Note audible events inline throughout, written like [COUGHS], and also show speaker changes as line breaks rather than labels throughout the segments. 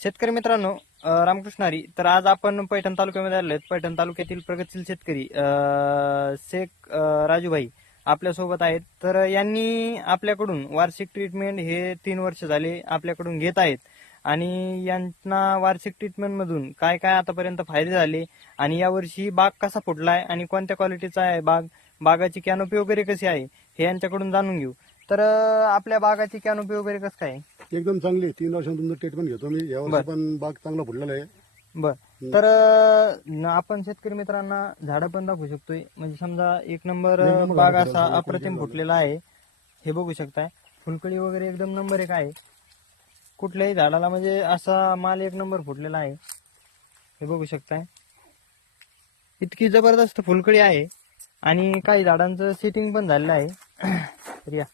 शेतकरी मित्रांनो रामकृष्ण हरी तर आज आपण पैठण तालुक्यामध्ये आले आहेत. पैठण तालुक्यातील प्रगतशील शेतकरी शेख राजूभाई आपल्यासोबत आहेत. तर यांनी आपल्याकडून वार्षिक ट्रीटमेंट हे तीन वर्ष झाले आपल्याकडून घेत आहेत. आणि यांना वार्षिक ट्रीटमेंट मधून काय काय आतापर्यंत फायदे झाले आणि यावर्षी बाग कसा फुटलाय आणि कोणत्या क्वालिटीचा आहे बाग बागाची कॅनोपी वगैरे कशी आहे हे यांच्याकडून जाणून घेऊ. तर आपल्या बागाची कॅनोपी वगैरे कसं काय?
एकदम चांगली. तीन वर्षांतून तुमचं ट्रीटमेंट घेतो मी
बरं.
यावर्षी पण बाग चांगला फुटलेला आहे.
बर. तर न- आपण शेतकरी मित्रांना झाडं पण दाखवू शकतोय. म्हणजे समजा एक नंबर बाग असा अप्रतिम फुटलेला आहे. हे बघू शकताय. फुलकळी वगैरे एकदम नंबर एक आहे. कुठल्याही झाडाला म्हणजे असा माल एक नंबर फुटलेला आहे. हे बघू शकताय. इतकी जबरदस्त फुलकळी आहे. आणि काही झाडांचं सेटिंग पण झालेलं आहे. [COUGHS] तर या.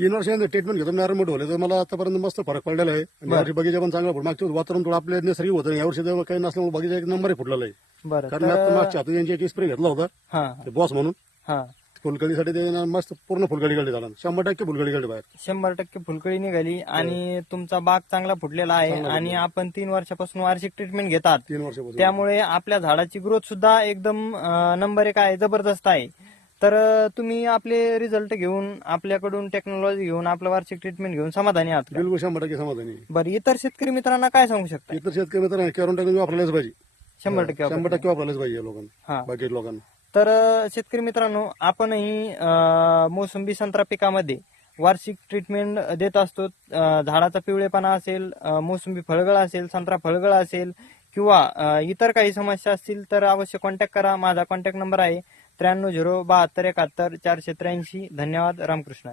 तीन वर्षांनी ट्रीटमेंट घेतो. मोठं होले तर मला आतापर्यंत मस्त फरक पडलेला आहे. आणि. यावर्षी बगीचा पण चांगला फुट मागच्या वर्षी वातावरण थोडं आपल्या नैसर्गिक होतं. यावर्षी तर काही नसल्यामुळे बगीचा एक नंबर फुटलेला आहे.
बरं.
कारण मी आता
तर
मागच्या हातात यांची स्प्रे घेतला होता.
हा.
ते बॉस म्हणून.
हा.
फुलकळीसाठी ते ना मस्त पूर्ण फुलकळी काढली झाला. शंभर टक्के फुलकळी काढली बाहेर.
शंभर टक्के फुलकळी निघाली. आणि तुमचा बाग चांगला फुटलेला आहे. आणि आपण तीन वर्षापासून वार्षिक ट्रीटमेंट घेतात.
तीन वर्षापासून.
त्यामुळे आपल्या झाडाची ग्रोथ सुद्धा एकदम अं, नंबर एक आहे. जबरदस्त आहे. तर तुम्ही आपले रिझल्ट घेऊन आपल्याकडून टेक्नॉलॉजी घेऊन आपलं वार्षिक ट्रीटमेंट घेऊन समाधानी आहात का?
बिलकुल शंभर टक्के समाधानी आहे.
बरं इतर शेतकरी मित्रांना काय सांगू शकता
इतर शेतकरी मित्र करून टाकून वापरायलाच पाहिजे
शंभर टक्के
शंभर. टक्के वापरायलाच पाहिजे या लोकांना
हा
बाकी लोकांना
तर अ, शेतकरी मित्रांनो आपणही अ, मोसंबी संत्रा पिकामध्ये वार्षिक ट्रीटमेंट देत असतो अ, झाडाचा पिवळेपणा असेल अ, मोसंबी फळगळ असेल संत्रा फळगळ असेल किंवा अ, इतर काही समस्या असतील तर अवश्य कॉन्टॅक्ट करा माझा कॉन्टॅक्ट नंबर आहे त्र्याण्णव झिरो बहात्तर एकाहत्तर चारशे त्र्याऐंशी. धन्यवाद. रामकृष्ण.